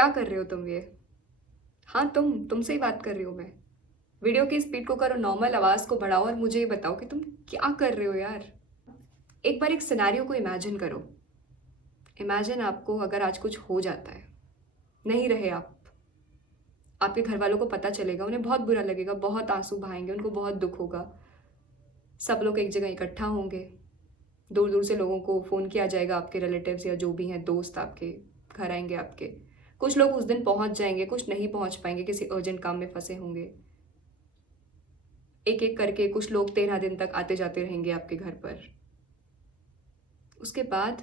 क्या कर रहे हो तुम ये? हाँ, तुमसे ही बात कर रही हूँ मैं। वीडियो की स्पीड को करो नॉर्मल, आवाज़ को बढ़ाओ और मुझे ये बताओ कि तुम क्या कर रहे हो यार। एक बार एक सिनेरियो को इमेजिन करो। इमेजिन आपको अगर आज कुछ हो जाता है, नहीं रहे आप, आपके घर वालों को पता चलेगा, उन्हें बहुत बुरा लगेगा, बहुत आंसू बहाएंगे, उनको बहुत दुख होगा। सब लोग एक जगह इकट्ठा होंगे, दूर दूर से लोगों को फ़ोन किया जाएगा, आपके रिलेटिव्स या जो भी हैं दोस्त आपके घर आएंगे आपके। कुछ लोग उस दिन पहुंच जाएंगे, कुछ नहीं पहुंच पाएंगे, किसी अर्जेंट काम में फंसे होंगे। एक एक करके कुछ लोग 13 दिन तक आते जाते रहेंगे आपके घर पर। उसके बाद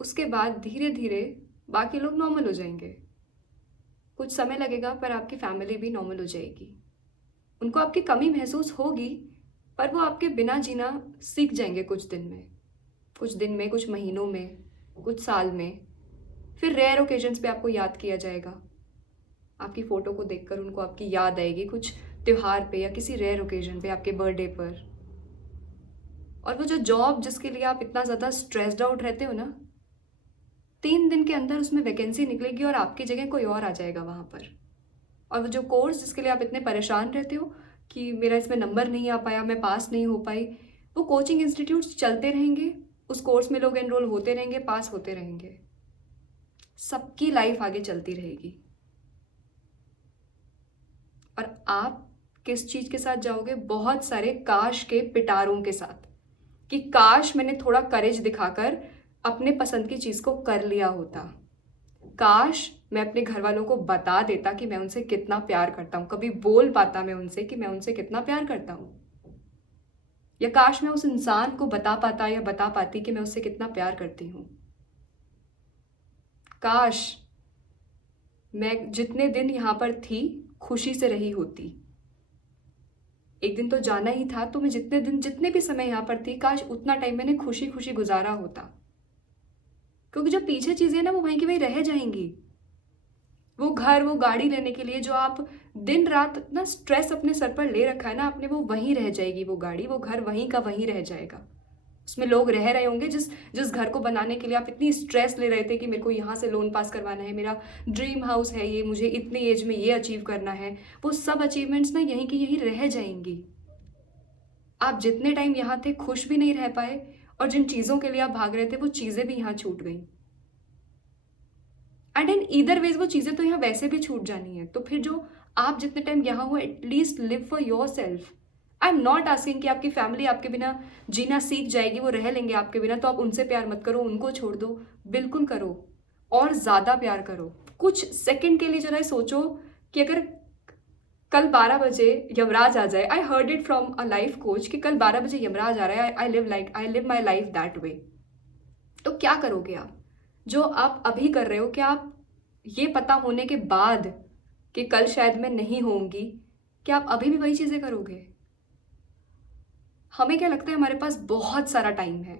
उसके बाद धीरे धीरे बाकी लोग नॉर्मल हो जाएंगे। कुछ समय लगेगा पर आपकी फैमिली भी नॉर्मल हो जाएगी। उनको आपकी कमी महसूस होगी, पर वो आपके बिना जीना सीख जाएंगे कुछ दिन में, कुछ महीनों में, कुछ साल में। फिर रेयर ओकेजन्स पे आपको याद किया जाएगा। आपकी फ़ोटो को देखकर उनको आपकी याद आएगी कुछ त्योहार पे या किसी रेयर ओकेजन पे, आपके बर्थडे पर। और वो जो जॉब जिसके लिए आप इतना ज़्यादा स्ट्रेस्ड आउट रहते हो ना, 3 दिन के अंदर उसमें वैकेंसी निकलेगी और आपकी जगह कोई और आ जाएगा वहाँ पर। और वो जो कोर्स जिसके लिए आप इतने परेशान रहते हो कि मेरा इसमें नंबर नहीं आ पाया, मैं पास नहीं हो पाई, वो कोचिंग इंस्टीट्यूट्स चलते रहेंगे, उस कोर्स में लोग एनरोल होते रहेंगे, पास होते रहेंगे, सबकी लाइफ आगे चलती रहेगी। और आप किस चीज़ के साथ जाओगे? बहुत सारे काश के पिटारों के साथ, कि काश मैंने थोड़ा करेज दिखाकर अपने पसंद की चीज़ को कर लिया होता। काश मैं अपने घर वालों को बता देता कि मैं उनसे कितना प्यार करता हूँ, कभी बोल पाता मैं उनसे कि मैं उनसे कितना प्यार करता हूँ। या काश मैं उस इंसान को बता पाता या बता पाती कि मैं उससे कितना प्यार करती हूँ। काश मैं जितने दिन यहाँ पर थी खुशी से रही होती। एक दिन तो जाना ही था, तो मैं जितने भी समय यहाँ पर थी, काश उतना टाइम मैंने खुशी खुशी गुजारा होता। क्योंकि जो पीछे चीज़ें ना वो वहीं की वहीं रह जाएंगी। वो घर, वो गाड़ी लेने के लिए जो आप दिन रात ना स्ट्रेस अपने सर पर ले रखा है ना आपने, वो वहीं रह जाएगी। वो गाड़ी, वो घर वहीं का वहीं रह जाएगा। उसमें लोग रह रहे होंगे जिस जिस घर को बनाने के लिए आप इतनी स्ट्रेस ले रहे थे कि मेरे को यहाँ से लोन पास करवाना है, मेरा ड्रीम हाउस है ये, मुझे इतनी एज में ये अचीव करना है, वो सब अचीवमेंट्स ना यहीं की यहीं रह जाएंगी। आप जितने टाइम यहाँ थे खुश भी नहीं रह पाए, और जिन चीज़ों के लिए आप भाग रहे थे वो चीज़ें भी यहाँ छूट गई। एंड इन ईदर वेज वो चीज़ें तो यहाँ वैसे भी छूट जानी है। तो फिर जो आप जितने टाइम यहाँ हो, at least live for your self. I am not asking कि आपकी फैमिली आपके बिना जीना सीख जाएगी, वो रह लेंगे आपके बिना, तो आप उनसे प्यार मत करो, उनको छोड़ दो। बिल्कुल करो, और ज़्यादा प्यार करो। कुछ सेकंड के लिए जरा सोचो कि अगर कल 12 बजे यमराज आ जाए, I heard it from a life coach कि कल 12 बजे यमराज आ रहा है, I live my life that way, तो क्या करोगे आप? जो आप अभी कर रहे हो, क्या आप ये पता होने के बाद कि कल शायद मैं नहीं होंगी, क्या आप अभी भी वही चीज़ें करोगे? हमें क्या लगता है हमारे पास बहुत सारा टाइम है,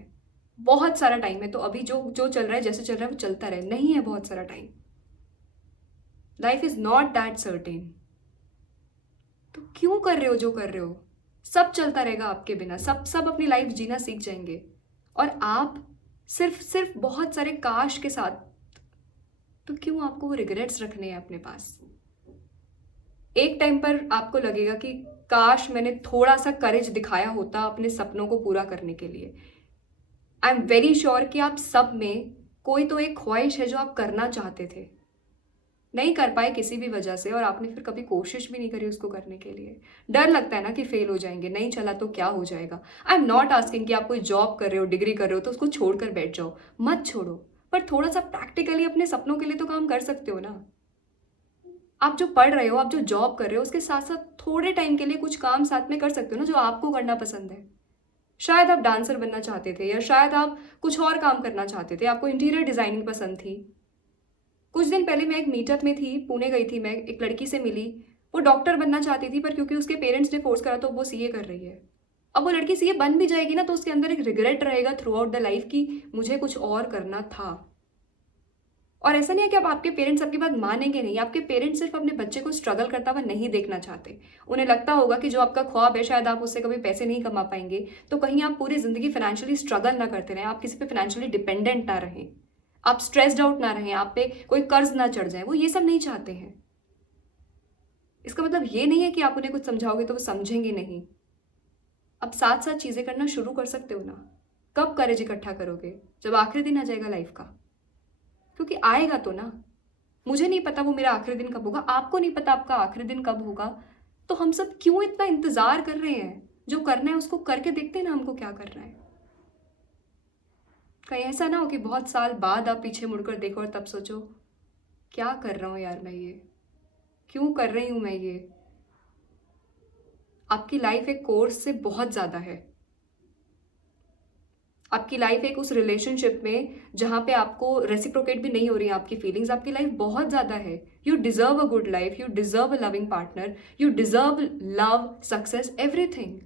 बहुत सारा टाइम है, तो अभी जो जो चल रहा है, जैसे चल रहा है वो चलता रहे। नहीं है बहुत सारा time. Life is not that certain. तो क्यों कर रहे हो जो कर रहे हो? सब चलता रहेगा आपके बिना, सब अपनी लाइफ जीना सीख जाएंगे, और आप सिर्फ सिर्फ बहुत सारे काश के साथ। तो क्यों आपको वो रिग्रेट्स रखने हैं अपने पास? एक टाइम पर आपको लगेगा कि काश मैंने थोड़ा सा करेज दिखाया होता अपने सपनों को पूरा करने के लिए। आई एम वेरी श्योर कि आप सब में कोई तो एक ख्वाहिश है जो आप करना चाहते थे, नहीं कर पाए किसी भी वजह से, और आपने फिर कभी कोशिश भी नहीं करी उसको करने के लिए। डर लगता है ना कि फेल हो जाएंगे, नहीं चला तो क्या हो जाएगा। आई एम नॉट आस्किंग कि आप कोई जॉब कर रहे हो, डिग्री कर रहे हो तो उसको छोड़कर बैठ जाओ, मत छोड़ो, पर थोड़ा सा प्रैक्टिकली अपने सपनों के लिए तो काम कर सकते हो ना। आप जो पढ़ रहे हो, आप जो जॉब कर रहे हो, उसके साथ साथ थोड़े टाइम के लिए कुछ काम साथ में कर सकते हो ना जो आपको करना पसंद है। शायद आप डांसर बनना चाहते थे, या शायद आप कुछ और काम करना चाहते थे, आपको इंटीरियर डिजाइनिंग पसंद थी। कुछ दिन पहले मैं एक मीटअप में थी, पुणे गई थी, मैं एक लड़की से मिली। वो डॉक्टर बनना चाहती थी, पर क्योंकि उसके पेरेंट्स ने फोर्स करा तो वो सीए कर रही है। अब वो लड़की सीए बन भी जाएगी ना, तो उसके अंदर एक रिग्रेट रहेगा थ्रू आउट द लाइफ कि मुझे कुछ और करना था। और ऐसा नहीं है कि अब आपके पेरेंट्स आपकी बात मानेंगे नहीं। आपके पेरेंट्स सिर्फ अपने बच्चे को स्ट्रगल करता हुआ नहीं देखना चाहते। उन्हें लगता होगा कि जो आपका ख्वाब है, शायद आप उससे कभी पैसे नहीं कमा पाएंगे, तो कहीं आप पूरी जिंदगी फाइनेंशियली स्ट्रगल ना करते रहें, आप किसी पे फाइनेंशियली डिपेंडेंट ना रहें। आप स्ट्रेस्ड आउट ना रहें, आप पे कोई कर्ज ना चढ़ जाए, वो ये सब नहीं चाहते हैं। इसका मतलब ये नहीं है कि आप उन्हें कुछ समझाओगे तो वो समझेंगे नहीं। आप साथ साथ चीज़ें करना शुरू कर सकते हो ना। कब करेज इकट्ठा करोगे? जब आखिरी दिन आ जाएगा लाइफ का, क्योंकि आएगा तो ना। मुझे नहीं पता वो मेरा आखिरी दिन कब होगा, आपको नहीं पता आपका आखिरी दिन कब होगा, तो हम सब क्यों इतना इंतजार कर रहे हैं? जो करना है उसको करके देखते हैं ना हमको क्या करना है। कहीं ऐसा ना हो कि बहुत साल बाद आप पीछे मुड़कर देखो और तब सोचो क्या कर रहा हूँ यार मैं, ये क्यों कर रही हूँ मैं ये। आपकी लाइफ एक कोर्स से बहुत ज़्यादा है। आपकी लाइफ एक उस रिलेशनशिप में जहाँ पे आपको रेसिप्रोकेट भी नहीं हो रही है आपकी फीलिंग्स, आपकी लाइफ बहुत ज़्यादा है। You deserve a good life, you deserve a loving partner, you deserve love, success, everything.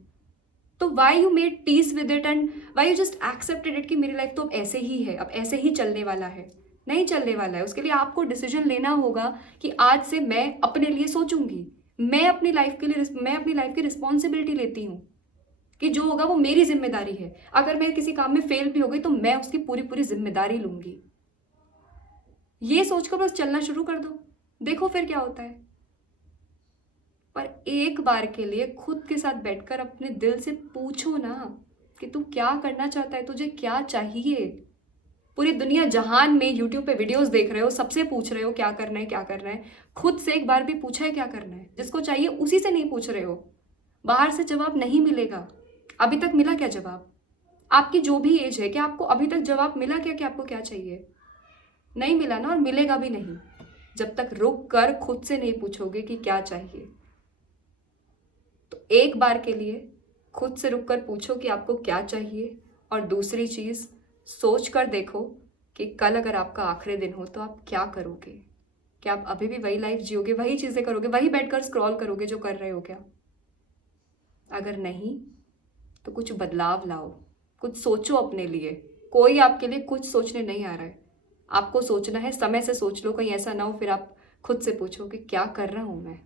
तो why you made peace with it and why you just accepted it कि मेरी लाइफ तो अब ऐसे ही है, अब ऐसे ही चलने वाला है? नहीं चलने वाला है। उसके लिए आपको डिसीजन लेना होगा कि आज से मैं अपने लिए सोचूंगी, मैं अपनी लाइफ की रिस्पॉन्सिबिलिटी लेती हूँ कि जो होगा वो मेरी जिम्मेदारी है। अगर मैं किसी काम में फेल भी हो गई तो मैं उसकी पूरी पूरी जिम्मेदारी लूंगी। ये सोचकर बस चलना शुरू कर दो, देखो फिर क्या होता है। पर एक बार के लिए खुद के साथ बैठकर अपने दिल से पूछो ना कि तू क्या करना चाहता है, तुझे क्या चाहिए। पूरी दुनिया जहान में यूट्यूब पे वीडियोस देख रहे हो, सबसे पूछ रहे हो क्या करना है क्या करना है, खुद से एक बार भी पूछा है क्या करना है? जिसको चाहिए उसी से नहीं पूछ रहे हो। बाहर से जवाब नहीं मिलेगा। अभी तक मिला क्या जवाब? आपकी जो भी एज है, क्या आपको अभी तक जवाब मिला क्या कि आपको क्या चाहिए? नहीं मिला ना, और मिलेगा भी नहीं जब तक रुक कर खुद से नहीं पूछोगे कि क्या चाहिए। तो एक बार के लिए खुद से रुक कर पूछो कि आपको क्या चाहिए। और दूसरी चीज़, सोच कर देखो कि कल अगर आपका आखिरी दिन हो तो आप क्या करोगे। क्या आप अभी भी वही लाइफ जियोगे, वही चीज़ें करोगे, वही बैठकर स्क्रॉल करोगे जो कर रहे हो क्या? अगर नहीं तो कुछ बदलाव लाओ, कुछ सोचो अपने लिए। कोई आपके लिए कुछ सोचने नहीं आ रहा है, आपको सोचना है। समय से सोच लो, कहीं ऐसा ना हो फिर आप खुद से पूछो कि क्या कर रहा हूँ मैं।